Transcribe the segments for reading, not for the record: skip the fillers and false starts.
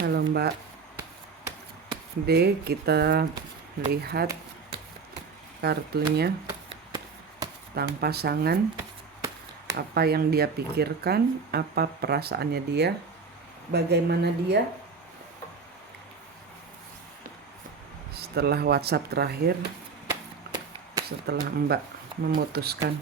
Halo Mbak D, kita lihat kartunya tentang pasangan. Apa yang dia pikirkan, apa perasaannya dia, bagaimana dia setelah WhatsApp terakhir, setelah Mbak memutuskan.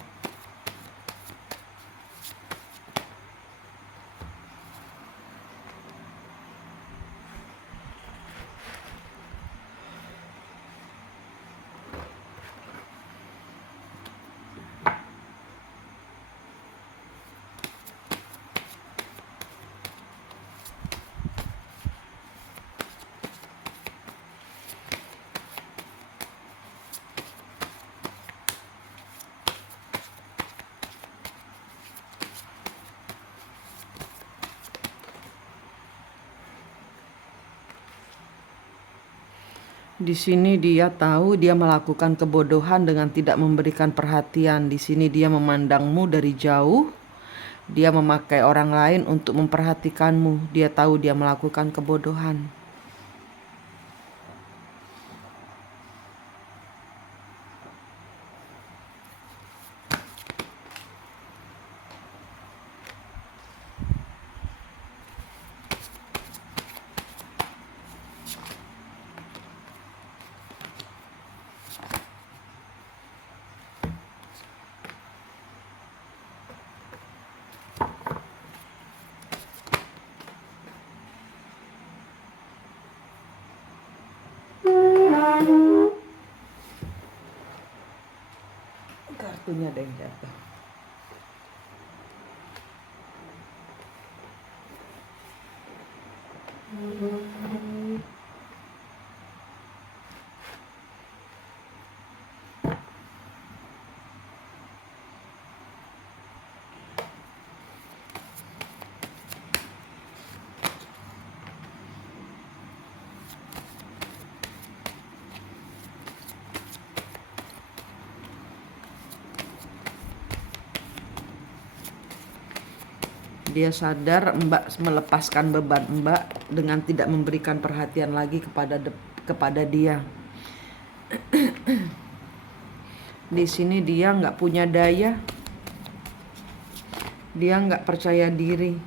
Di sini dia tahu dia melakukan kebodohan dengan tidak memberikan perhatian. Di sini dia memandangmu dari jauh. Dia memakai orang lain untuk memperhatikanmu. Dia tahu dia melakukan kebodohan. Kartunya ada yang jatuh. Dia sadar Mbak melepaskan beban Mbak dengan tidak memberikan perhatian lagi kepada dia. Di sini dia nggak punya daya, dia nggak percaya diri.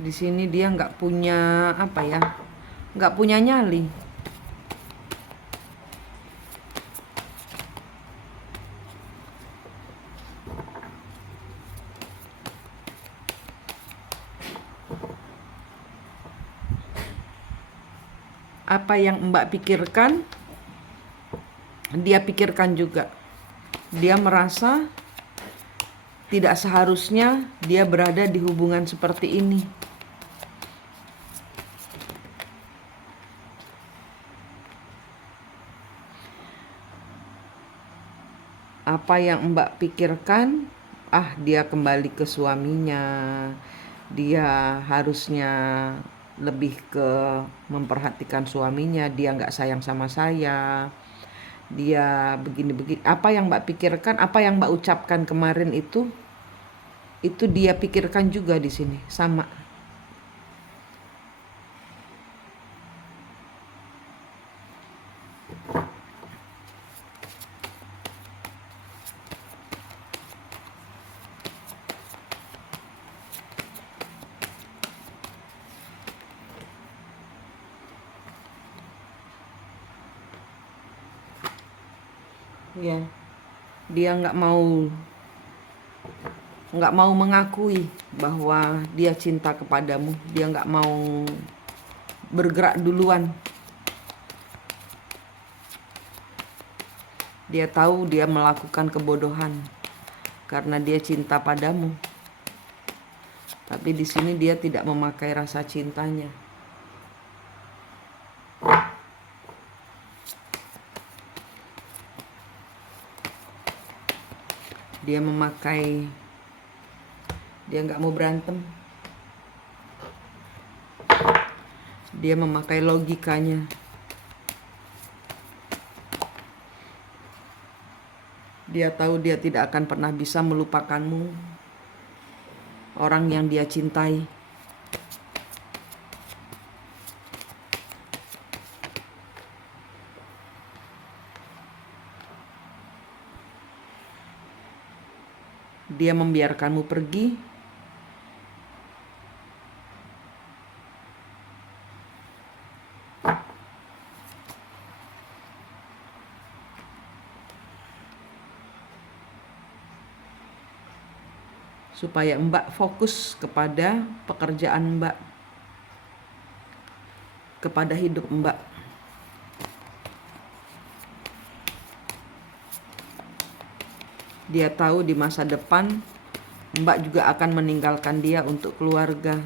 Di sini dia nggak punya nggak punya nyali. Apa yang Mbak pikirkan, dia pikirkan juga. Dia merasa tidak seharusnya dia berada di hubungan seperti ini. Apa yang Mbak pikirkan, dia kembali ke suaminya. Dia harusnya lebih ke memperhatikan suaminya. Dia nggak sayang sama saya. Dia begini-begini. Apa yang Mbak pikirkan, apa yang Mbak ucapkan kemarin itu dia pikirkan juga di sini, sama. Ya, dia nggak mau mengakui bahwa dia cinta kepadamu. Dia nggak mau bergerak duluan. Dia tahu dia melakukan kebodohan karena dia cinta padamu. Tapi di sini dia tidak memakai rasa cintanya. Dia nggak mau berantem. Dia memakai logikanya. Dia tahu dia tidak akan pernah bisa melupakanmu, orang yang dia cintai. Dia membiarkanmu pergi supaya Mbak fokus kepada pekerjaan Mbak, kepada hidup Mbak. Dia tahu di masa depan Mbak juga akan meninggalkan dia untuk keluarga.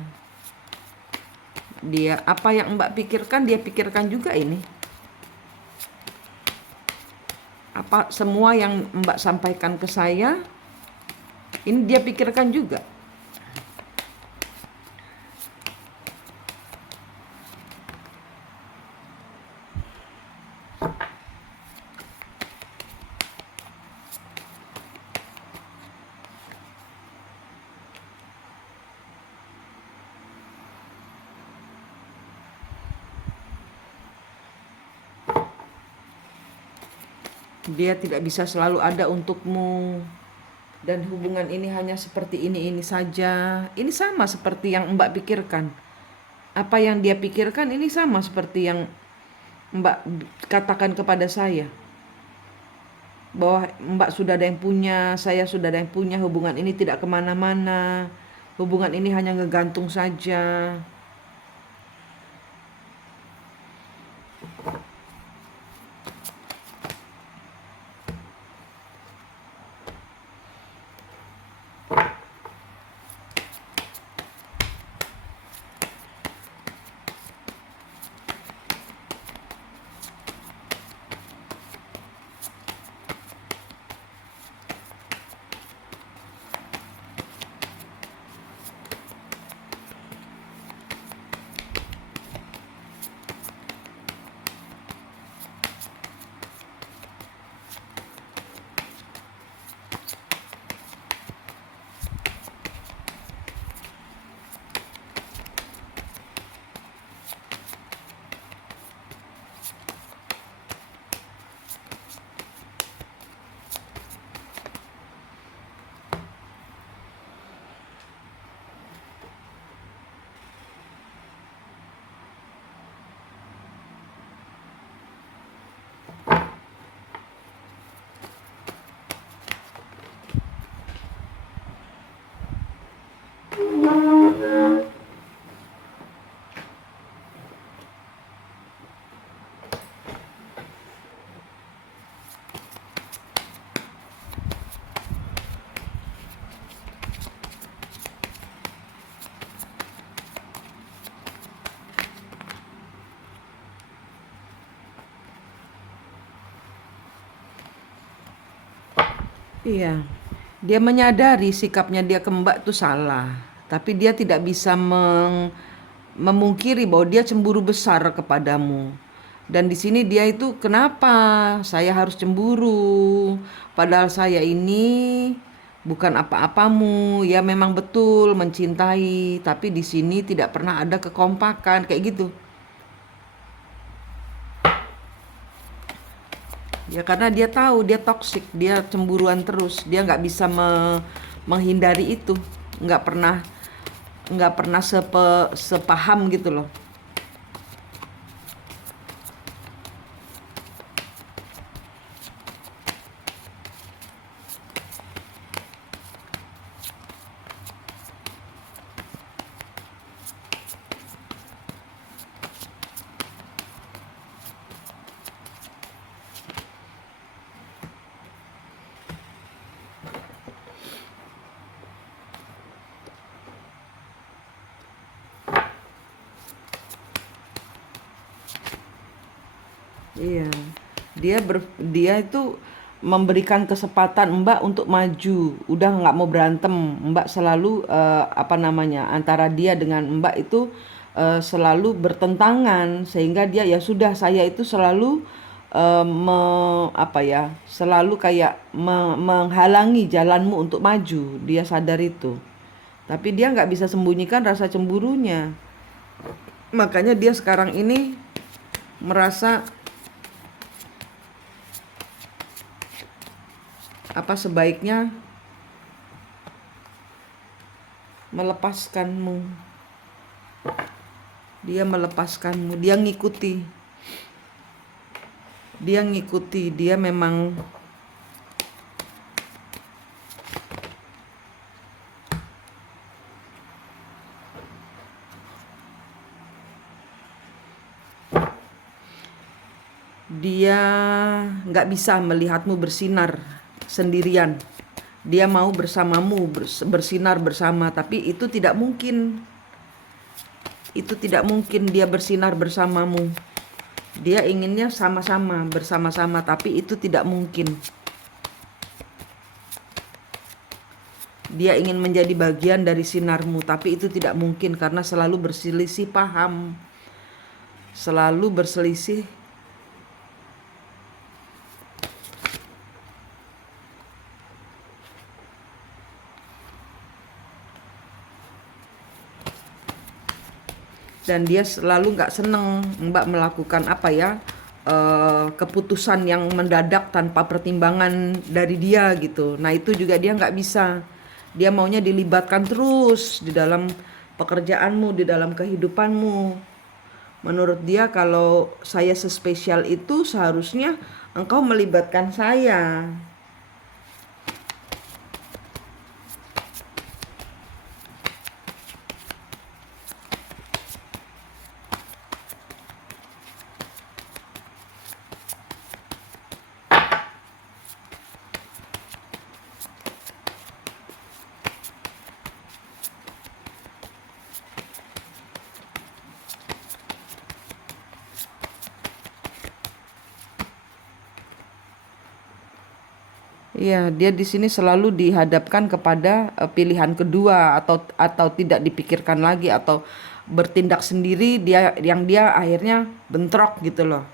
Dia apa yang Mbak pikirkan, dia pikirkan juga ini. Apa semua yang Mbak sampaikan ke saya, ini dia pikirkan juga. Dia tidak bisa selalu ada untukmu. Dan hubungan ini hanya seperti ini saja. Ini sama seperti yang Mbak pikirkan. Apa yang dia pikirkan ini sama seperti yang Mbak katakan kepada saya. Bahwa Mbak sudah ada yang punya, saya sudah ada yang punya. Hubungan ini tidak kemana-mana. Hubungan ini hanya ngegantung saja. Iya, dia menyadari sikapnya dia ke Mbak itu salah, tapi dia tidak bisa memungkiri bahwa dia cemburu besar kepadamu. Dan di sini dia itu kenapa saya harus cemburu, padahal saya ini bukan apa-apamu. Ya memang betul mencintai, tapi di sini tidak pernah ada kekompakan kayak gitu. Ya karena dia tahu dia toksik, dia cemburuan terus, dia nggak bisa menghindari itu, nggak pernah nggak pernah sepaham gitu loh. Iya, dia itu memberikan kesempatan Mbak untuk maju. Udah nggak mau berantem. Mbak selalu apa namanya antara dia dengan Mbak itu selalu bertentangan sehingga dia ya sudah saya itu selalu apa ya, selalu kayak menghalangi jalanmu untuk maju. Dia sadar itu, tapi dia nggak bisa sembunyikan rasa cemburunya. Makanya dia sekarang ini merasa apa sebaiknya melepaskanmu. Dia melepaskanmu, dia ngikuti, dia memang dia nggak bisa melihatmu bersinar sendirian. Dia mau bersamamu, bersinar bersama, tapi itu tidak mungkin. Itu tidak mungkin dia bersinar bersamamu. Dia inginnya sama-sama, bersama-sama, tapi itu tidak mungkin. Dia ingin menjadi bagian dari sinarmu, tapi itu tidak mungkin karena selalu berselisih paham. Selalu berselisih. Dan dia selalu nggak seneng Mbak melakukan apa ya, keputusan yang mendadak tanpa pertimbangan dari dia gitu. Nah itu juga dia nggak bisa. Dia maunya dilibatkan terus di dalam pekerjaanmu, di dalam kehidupanmu. Menurut dia kalau saya sespesial itu seharusnya engkau melibatkan saya. Iya, dia di sini selalu dihadapkan kepada pilihan kedua atau tidak dipikirkan lagi atau bertindak sendiri dia akhirnya bentrok gitu loh.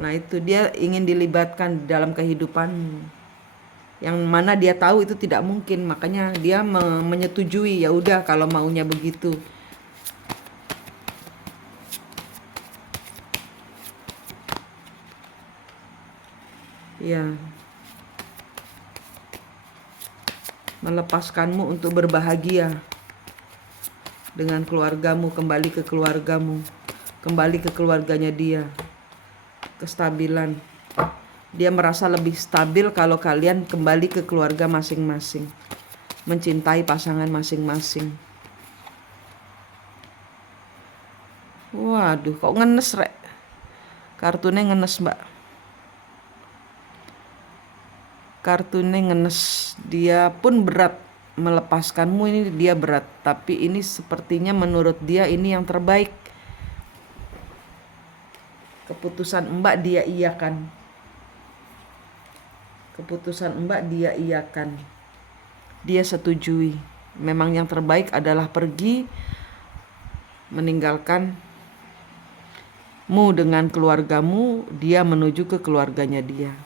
Nah, itu dia ingin dilibatkan dalam kehidupanmu. Yang mana dia tahu itu tidak mungkin, makanya dia menyetujui ya udah kalau maunya begitu. Ya, melepaskanmu untuk berbahagia dengan keluargamu, kembali ke keluarganya dia, kestabilan. Dia merasa lebih stabil kalau kalian kembali ke keluarga masing-masing, mencintai pasangan masing-masing. Waduh, kok ngenes rek? Kartunya ngenes Mbak. Kartunya ngenes. Dia pun berat melepaskanmu, ini dia berat, tapi ini sepertinya menurut dia ini yang terbaik. Keputusan Mbak dia iakan. Keputusan Mbak dia iakan. Dia setujui. Memang yang terbaik adalah pergi meninggalkanmu dengan keluargamu, dia menuju ke keluarganya dia.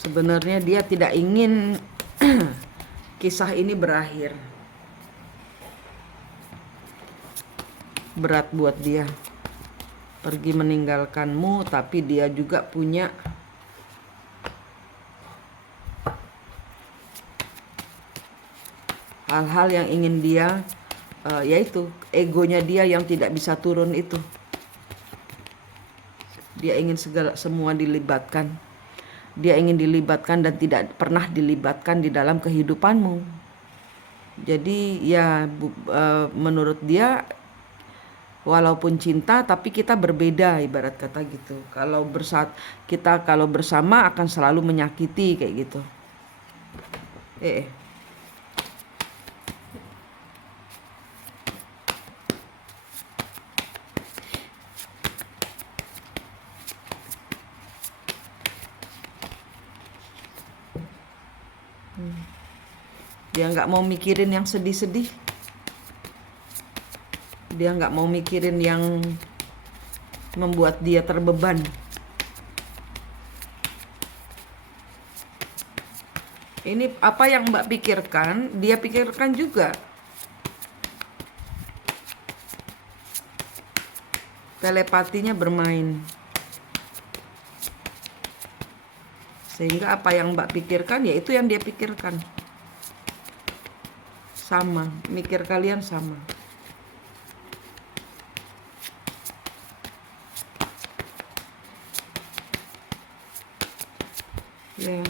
Sebenarnya dia tidak ingin kisah ini berakhir. Berat buat dia pergi meninggalkanmu, tapi dia juga punya hal-hal yang ingin dia yaitu egonya dia yang tidak bisa turun itu. Dia ingin semua dilibatkan. Dia ingin dilibatkan dan tidak pernah dilibatkan di dalam kehidupanmu. Jadi ya menurut dia walaupun cinta tapi kita berbeda, ibarat kata gitu. Kalau bersama akan selalu menyakiti kayak gitu. Eh, eh. Dia nggak mau mikirin yang sedih-sedih. Dia nggak mau mikirin yang membuat dia terbeban. Ini apa yang Mbak pikirkan, dia pikirkan juga. Telepatinya bermain. Sehingga apa yang Mbak pikirkan, ya itu yang dia pikirkan. Sama, mikir kalian sama. Ya.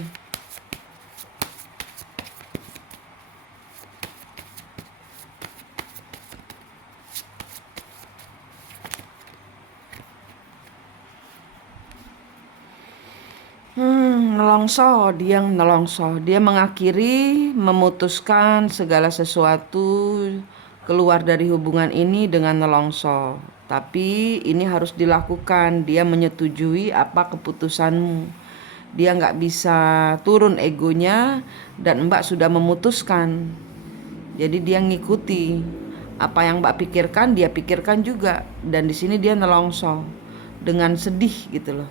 Nelongso. Dia mengakhiri, memutuskan segala sesuatu keluar dari hubungan ini dengan nelongso. Tapi ini harus dilakukan. Dia menyetujui apa keputusanmu. Dia nggak bisa turun egonya dan Mbak sudah memutuskan. Jadi dia ngikuti apa yang Mbak pikirkan, dia pikirkan juga. Dan di sini dia nelongso dengan sedih gitu loh.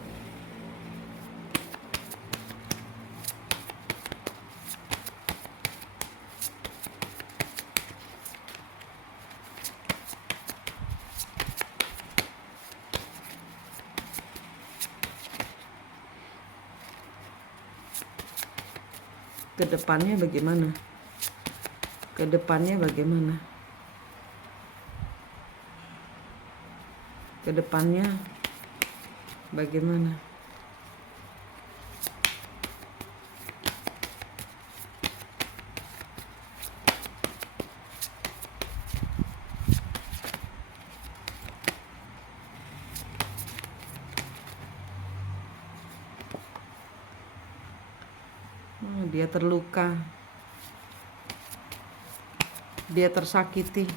Kedepannya bagaimana? Kedepannya bagaimana? Kedepannya bagaimana? Dia terluka. Dia tersakiti.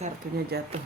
Kartunya jatuh.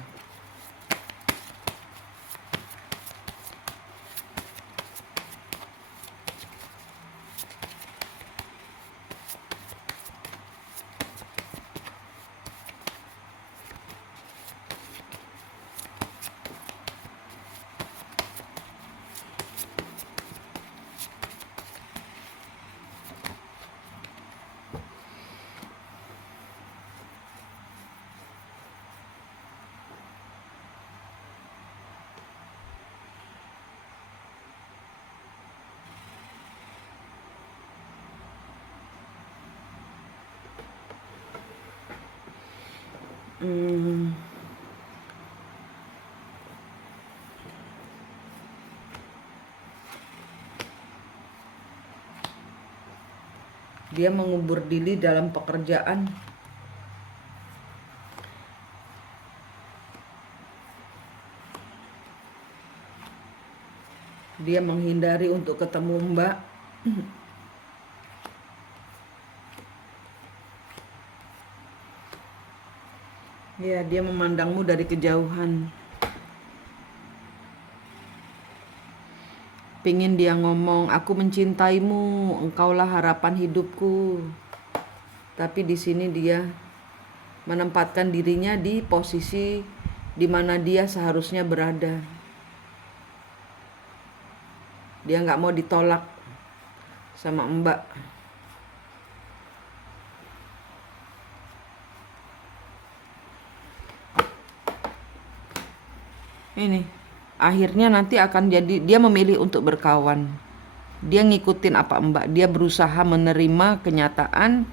Dia mengubur diri dalam pekerjaan. Dia menghindari untuk ketemu Mbak. Ya, dia memandangmu dari kejauhan. Pingin dia ngomong, aku mencintaimu, engkaulah harapan hidupku. Tapi di sini dia menempatkan dirinya di posisi di mana dia seharusnya berada. Dia nggak mau ditolak sama Mbak. Ini akhirnya nanti akan jadi dia memilih untuk berkawan. Dia ngikutin apa Mbak. Dia berusaha menerima kenyataan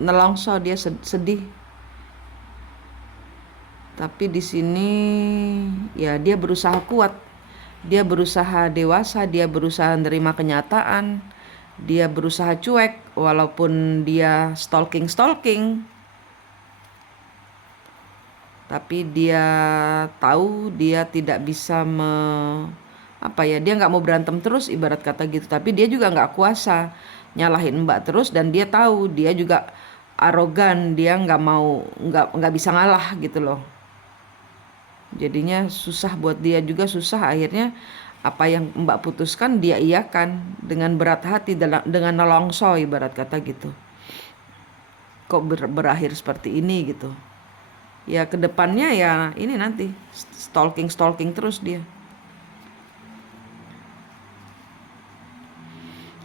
nelongso, dia sedih. Tapi di sini ya dia berusaha kuat. Dia berusaha dewasa, dia berusaha menerima kenyataan. Dia berusaha cuek walaupun dia stalking. Tapi dia tahu dia tidak bisa dia nggak mau berantem terus ibarat kata gitu. Tapi dia juga nggak kuasa nyalahin Mbak terus, dan dia tahu dia juga arogan, dia nggak bisa ngalah gitu loh. Jadinya susah buat dia juga, susah akhirnya apa yang Mbak putuskan dia iyakan dengan berat hati, dengan nelongso ibarat kata gitu. Kok berakhir seperti ini gitu. Ya kedepannya ya ini nanti stalking terus dia.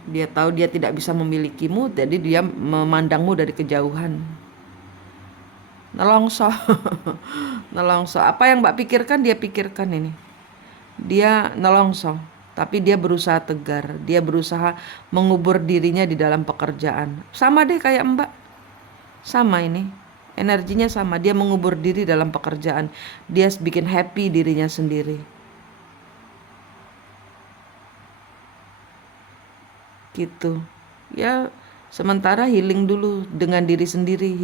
Dia tahu dia tidak bisa memilikimu, jadi dia memandangmu dari kejauhan. Nelongso. Nelongso. Apa yang Mbak pikirkan dia pikirkan ini. Dia nelongso, tapi dia berusaha tegar. Dia berusaha mengubur dirinya di dalam pekerjaan. Sama deh kayak Mbak. Sama ini. Energinya sama. Dia mengubur diri dalam pekerjaan. Dia bikin happy dirinya sendiri. Gitu. Ya, sementara healing dulu dengan diri sendiri,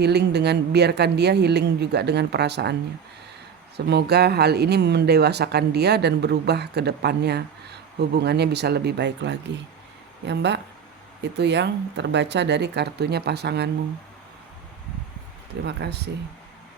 biarkan dia healing juga dengan perasaannya. Semoga hal ini mendewasakan dia dan berubah ke depannya. Hubungannya bisa lebih baik lagi. Ya Mbak, itu yang terbaca dari kartunya pasanganmu. Terima kasih.